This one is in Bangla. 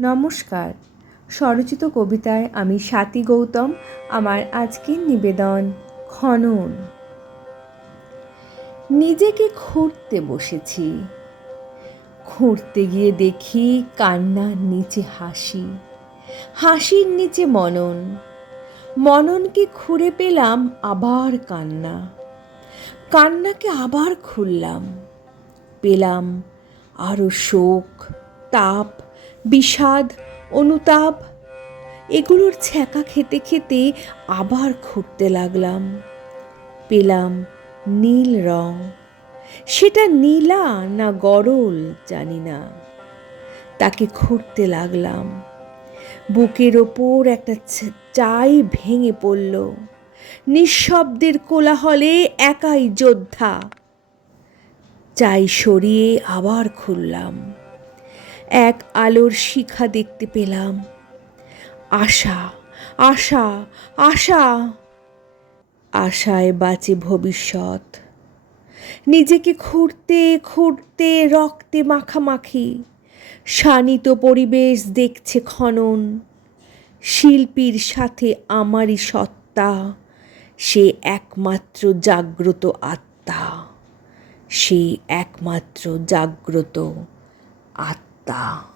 নমস্কার। স্বরচিত কবিতায় আমি স্বাতী গৌতম, আমার আজকের নিবেদন, খনন। নিজেকে খুঁড়তে বসেছি। খুঁড়তে গিয়ে দেখি কান্নার নিচে হাসি, হাসির নিচে মনন। মননকে খুঁড়ে পেলাম আবার কান্না, কান্নাকে আবার খুললাম। পেলাম আরও শোক, তাপ বিষাদ, অনুতাপ, এগুলোর ছ্যাঁকা খেতে খেতে আবার খুঁড়তে লাগলাম। পেলাম নীল রং। সেটা নীলা না গরল জানি না। তাকে খুঁড়তে লাগলাম। বুকের ওপর একটা চাই ভেঙে পড়ল। নিঃশব্দের কোলাহলে একাই যোদ্ধা। চাই সরিয়ে আবার খুললাম। এক আলোর শিখা দেখতে পেলাম। আশা আশা আশা। আশায় বাঁচে ভবিষ্যৎ। নিজেকে খুঁড়তে খুঁড়তে, রক্তে মাখামাখি। শানিত পরিবেশ দেখছে খনন। শিল্পীর সাথে আমারই সত্তা। সে একমাত্র জাগ্রত আত্মা। সে একমাত্র জাগ্রত আত্মা। 当